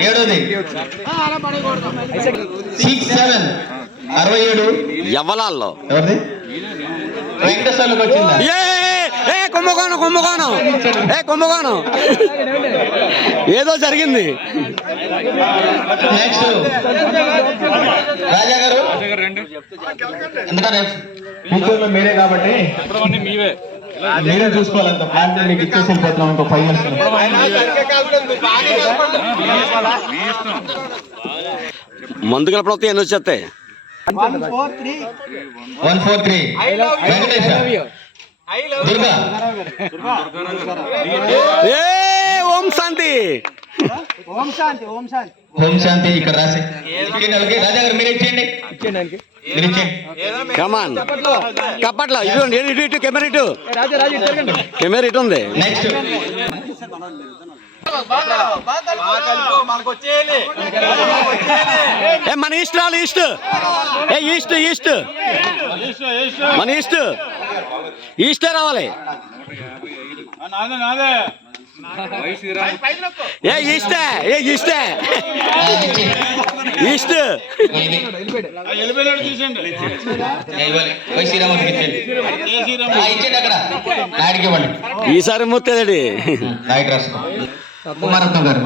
ఏడోది 67 67 యవ్వలాల్లో ఎవరిది వెంకటేశ్వర్లకు వచ్చిందా కుంభకోణం కుంభకోణం కుంభకోణం ఏదో జరిగింది. నెక్స్ట్ రాజా గారు ఎందుకంటే ఫ్యూచర్లో మీరే కాబట్టి మీరే చూసుకోవాలంత ప్లాన్ మీకు ఇచ్చేసి వెళ్ళిపోతున్నాం ఇంకో 5 years. మందు కలపడం ఎన్ని వచ్చేస్తాయి? 143 వెంకటేశ దుర్గా ఓం శాంతి ఓం శాంతి ఇక్కడ రాసి రాజా గారు మీరు ఇచ్చేయండి మీరు ఇచ్చేయండి. కమాన్ కప్పట్లో ఇటు ఇటు ఇటు కెమెరా ఇటు కెమెరా ఇటు ఉంది. నెక్స్ట్ మన ఈస్ట్ రావాలి ఈస్ట్ ఈస్ట్ ఈస్ట్ మన ఈస్ట్ ఈస్టే రావాలి. ఈస్టే ఈస్టే ఈస్ట్ ఈసారి ముత్తేదండి కుమారత్న గారు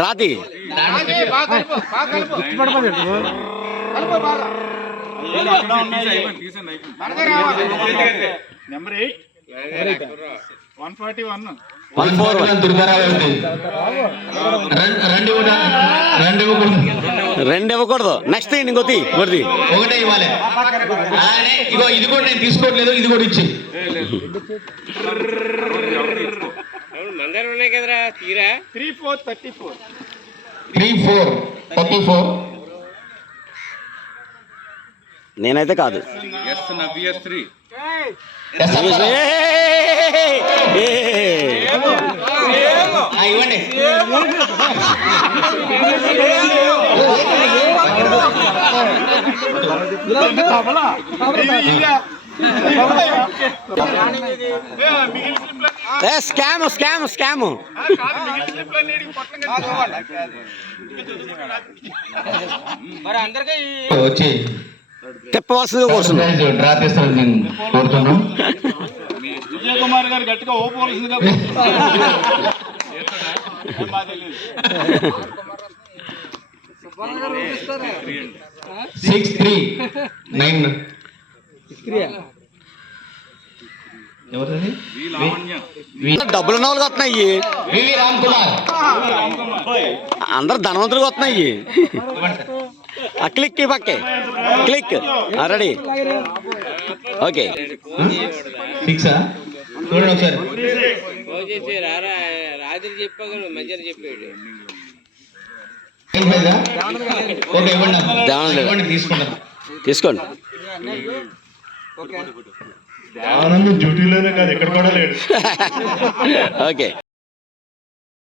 రాతి నెంబర్ 8 141 దుర్గారావు రెండు ఇవ్వకూడదు. నెక్స్ట్ ఇంకొకటి ఒకటి ఒకటే ఇవ్వాలి. ఇగో ఇది కూడా నేను తీసుకోవట్లేదు, ఇది కూడా ఇచ్చి 34 నేనైతే కాదు. ఇవ్వండి. స్కామ్ స్కామ్ స్కామ్ వచ్చి తిప్పవలసిందిగా కోరుతున్నాను. డ్రా చేస్తారని నేను కోరుతున్నాను. విజయ్ కుమార్ గారు గట్టిగా ఓపోవలసిందిగా 639 డబ్బులు ఉన్న వాళ్ళకి వస్తున్నాయి. వివి రామ్ కుమార్ అందరు ధనవంతులకు వస్తున్నాయి. క్లిక్ పక్కే క్లిక్ రెడీ ఓకే. 6 చూడండి ఒకసారి. రాత్రి చెప్పాను మధ్యాహ్నం చెప్పాడు. ఓకే ఇవ్వండి తీసుకుంటాం. తీసుకోండి. ఆనంద్ డ్యూటీలోనే కాదు ఎక్కడ కూడా లేడు. ఓకే.